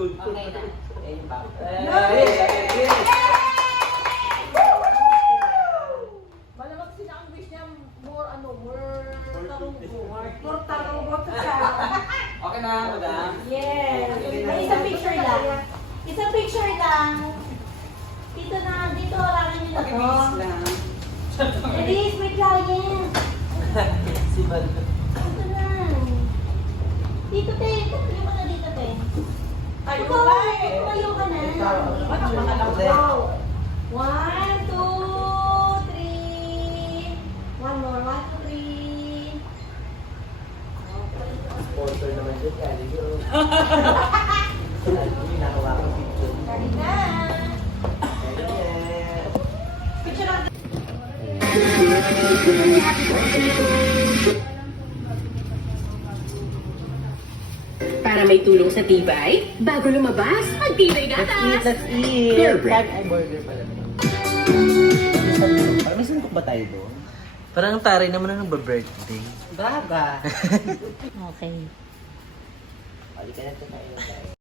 Okay na. Malamang sila ang wish niya more Okay na, madam. Yes. May isang picture lang. Isang picture lang. Dito na, dito harangan niyo na to. Pakibis lang. Release, may client. Si Bal. Dito na. Dito, te. Tayo ka na dito, te. Tayo Ikaw, na eh. tayo ka na. Wow. 1, 2, 3. One more. 1, 2, 3. Sponsor naman yun, kali yun. Nakawa ko picture. Ready na. Picture lang. Para may tulong sa tibay, bago lumabas, magtibay gatas! Let's eat! Bear bread. Ay, burger pala. Parang may sundok ba tayo doon? Parang ang taray naman na birthday. Baga! Okay. Halika na tayo.